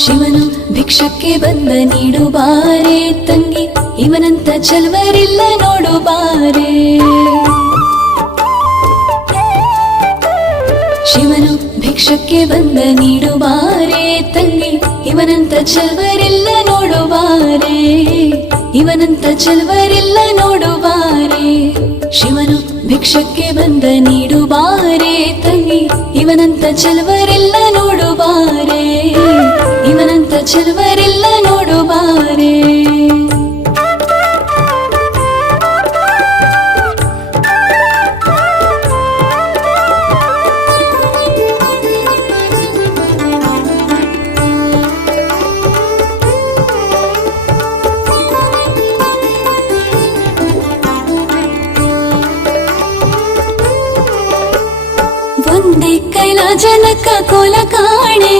ಶಿವನು ಭಿಕ್ಷಕ್ಕೆ ಬಂದ ನೀಡು ಬಾರೆ ತಂಗಿ, ಇವನಂತ ಚಲ್ವರಿಲ್ಲ ನೋಡು ಬಾರೆ. ಶಿವನು ಭಿಕ್ಷಕ್ಕೆ ಬಂದ ನೀಡು ಬಾರೆ ತಂಗಿ, ಇವನಂತ ಚಲ್ವರಿಲ್ಲ ನೋಡು ಬಾರೆ. ಇವನಂತ ಚಲ್ವರಿಲ್ಲ ನೋಡು ಬಾರೆ. ಶಿವನು ಭಿಕ್ಷಕ್ಕೆ ಬಂದ ನೀಡು ಬಾರೆ ತಂಗಿ, ಇವನಂತ ಚಲ್ವರಿಲ್ಲ ನೋಡು ಬಾರೆ. ಇವನಂತ ಚಲ್ವರಿಲ್ಲ ನೋಡು ಬಾರೆ. ಒಂದೇ ಕೈಲಾಜನಕ ಕೋಲ ಕಾಣೆ,